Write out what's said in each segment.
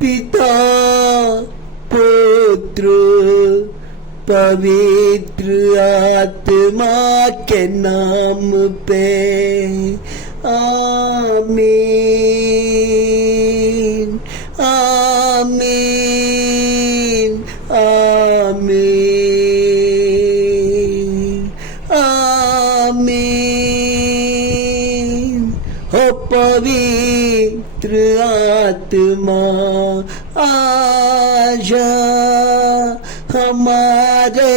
पिता पुत्र पवित्र आत्मा के नाम पे आमीन आमीन आमीन आमीन। हो पवित्र आत्मा आजा हमारे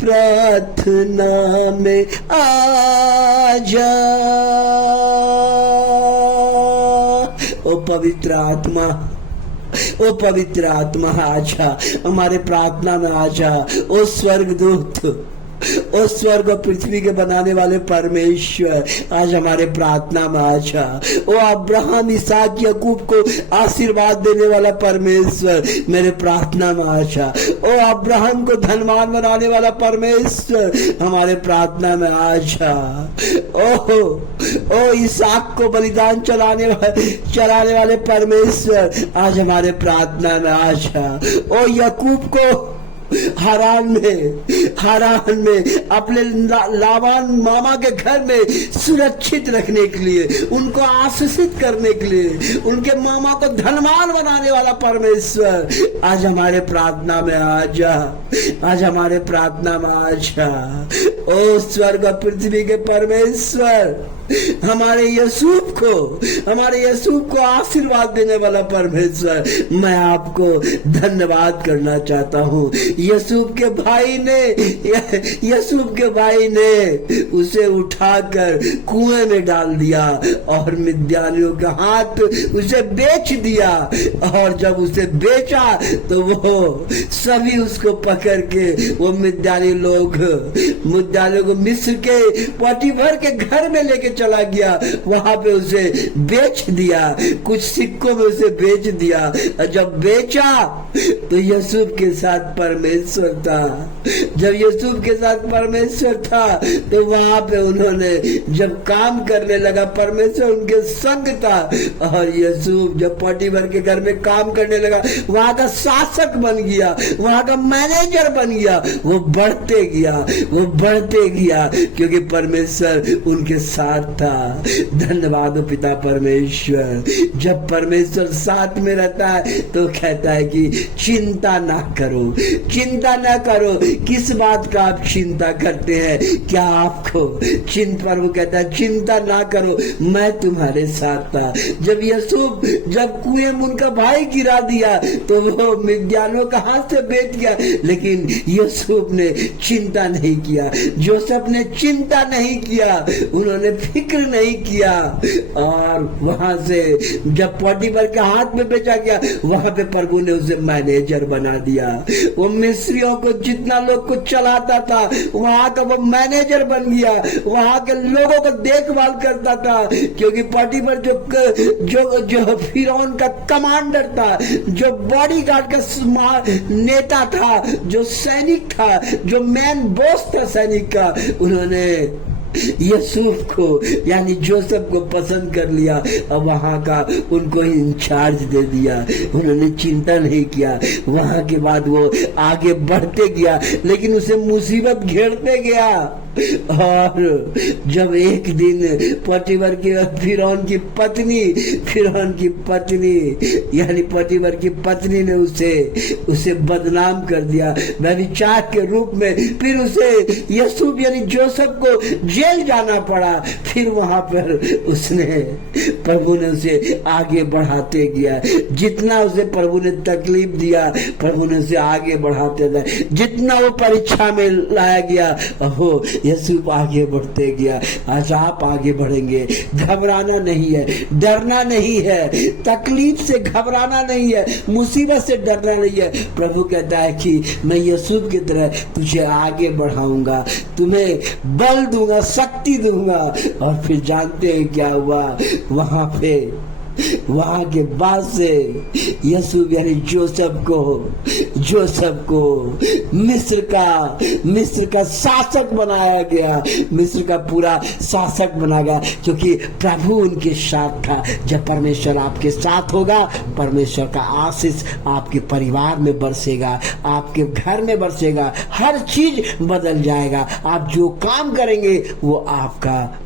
प्रार्थना में आजा। ओ पवित्र आत्मा, ओ पवित्र आत्मा आजा हमारे प्रार्थना में आजा। ओ स्वर्गदूत, ओ स्वर्ग और पृथ्वी के बनाने वाले परमेश्वर आज हमारे प्रार्थना में आजा। ओ अब्राहम इसहाक याकूब को आशीर्वाद देने वाला परमेश्वर मेरे प्रार्थना में आजा। ओ अब्राहम को धनवान बनाने वाला परमेश्वर हमारे प्रार्थना में आजा। ओ इसहाक को बलिदान चलाने वाले परमेश्वर आज हमारे प्रार्थना में आजा। ओ याकूब को हारान में अपने लाबान मामा के घर में सुरक्षित रखने के लिए, उनको आशीषित करने के लिए, उनके मामा को धनवान बनाने वाला परमेश्वर आज हमारे प्रार्थना में आजा। आज हमारे प्रार्थना में आजा। ओ स्वर्ग और पृथ्वी के परमेश्वर हमारे यूसुफ को आशीर्वाद देने वाला परमेश्वर मैं आपको धन्यवाद करना चाहता हूँ। यूसुफ के भाई ने उसे उठाकर कुएं में डाल दिया और मिद्यानियों के हाथ उसे बेच दिया। और जब उसे बेचा तो वो सभी उसको पकड़ के वो मिद्यानियों को मिस्र के पोटीफर के घर में लेके चला गया। वहां पे उसे बेच दिया, कुछ सिक्कों में उसे बेच दिया। जब बेचा तो यूसुफ के साथ परमेश्वर था। जब यूसुफ के साथ परमेश्वर था तो वहां पे उन्होंने जब काम करने लगा परमेश्वर उनके संग था। और यूसुफ जब पोटीफर के घर में काम करने लगा वहां का शासक बन गया, वहां का मैनेजर बन गया। वो बढ़ते गया क्योंकि परमेश्वर उनके साथ था। धन्यवाद पिता परमेश्वर। जब परमेश्वर साथ में रहता है तो कहता है कि चिंता ना करो। किस बात का आप चिंता करते हैं? क्या आपको प्रभु कहता है चिंता ना करो, मैं तुम्हारे साथ था। जब कुएं में उनका भाई गिरा दिया तो वो मिद्यानियों का हाथ से बेच गया, लेकिन यूसुफ ने चिंता नहीं किया, जोसेफ ने चिंता नहीं किया, उन्होंने फिक्र नहीं किया। और वहां से जब पोटीफर के हाथ में बेचा गया वहां पे प्रभु ने उसे मैनेजर बना दिया। वो मिस्रियों को जितना लोग को चलाता था वहां का वो मैनेजर बन गया, वहां के लोगों को देखभाल करता था। क्योंकि पोटीफर जो फिरौन का कमांडर था, जो बॉडीगार्ड का नेता था, जो सैनिक था, जो मैन बॉस था सैनिक का, उन्होंने यूसुफ को यानी जोसेफ को पसंद कर लिया और वहां का उनको इंचार्ज दे दिया। उन्होंने चिंता नहीं किया। वहां के बाद वो आगे बढ़ते गया, लेकिन उसे मुसीबत घेरते गया। और जब एक दिन पोटीफर की फिरौन की पत्नी ने उसे बदनाम कर दिया व्यभिचार के रूप में। फिर उसे यूसुफ यानी जोसेफ को जेल जाना पड़ा। फिर वहां पर प्रभु ने उसे आगे बढ़ाते गया। जितना उसे प्रभु ने तकलीफ दिया प्रभु ने उसे आगे बढ़ाते गया। जितना वो परीक्षा में लाया गया यूसुफ आगे बढ़ते गया। आज आप आगे बढ़ेंगे। घबराना नहीं है, डरना नहीं है, तकलीफ से घबराना नहीं है, मुसीबत से डरना नहीं है। प्रभु कहता है कि मैं यूसुफ की तरह तुझे आगे बढ़ाऊंगा, तुम्हें बल दूंगा, शक्ति दूंगा। और फिर जानते हैं क्या हुआ? वहां पे वहां के बाद से यूसुफ यानी जोसेफ को मिस्र का शासक बनाया गया, मिस्र का पूरा शासक बना गया, क्योंकि प्रभु उनके साथ था। जब परमेश्वर आपके साथ होगा, परमेश्वर का आशीष आपके परिवार में बरसेगा, आपके घर में बरसेगा, हर चीज बदल जाएगा। आप जो काम करेंगे वो आपका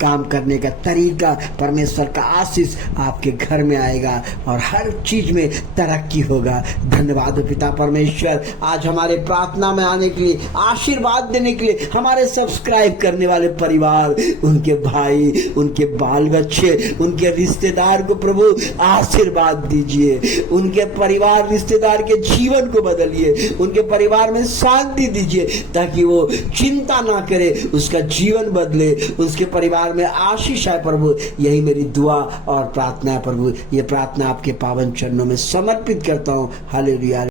काम करने का तरीका, परमेश्वर का आशीष आपके घर में आएगा और हर चीज में तरक्की होगा। धन्यवाद पिता परमेश्वर, आज हमारे प्रार्थना में आने के लिए, आशीर्वाद देने के लिए, हमारे सब्सक्राइब करने वाले परिवार, उनके भाई, उनके बाल बच्चे, उनके रिश्तेदार को प्रभु आशीर्वाद दीजिए। उनके परिवार रिश्तेदार के जीवन को बदलिए, उनके परिवार में शांति दीजिए, ताकि वो चिंता ना करे, उसका जीवन बदले, उसके परिवार में आशीष है प्रभु। यही मेरी दुआ और प्रार्थना है प्रभु। ये प्रार्थना आपके पावन चरणों में समर्पित करता हूँ। हालेलुया।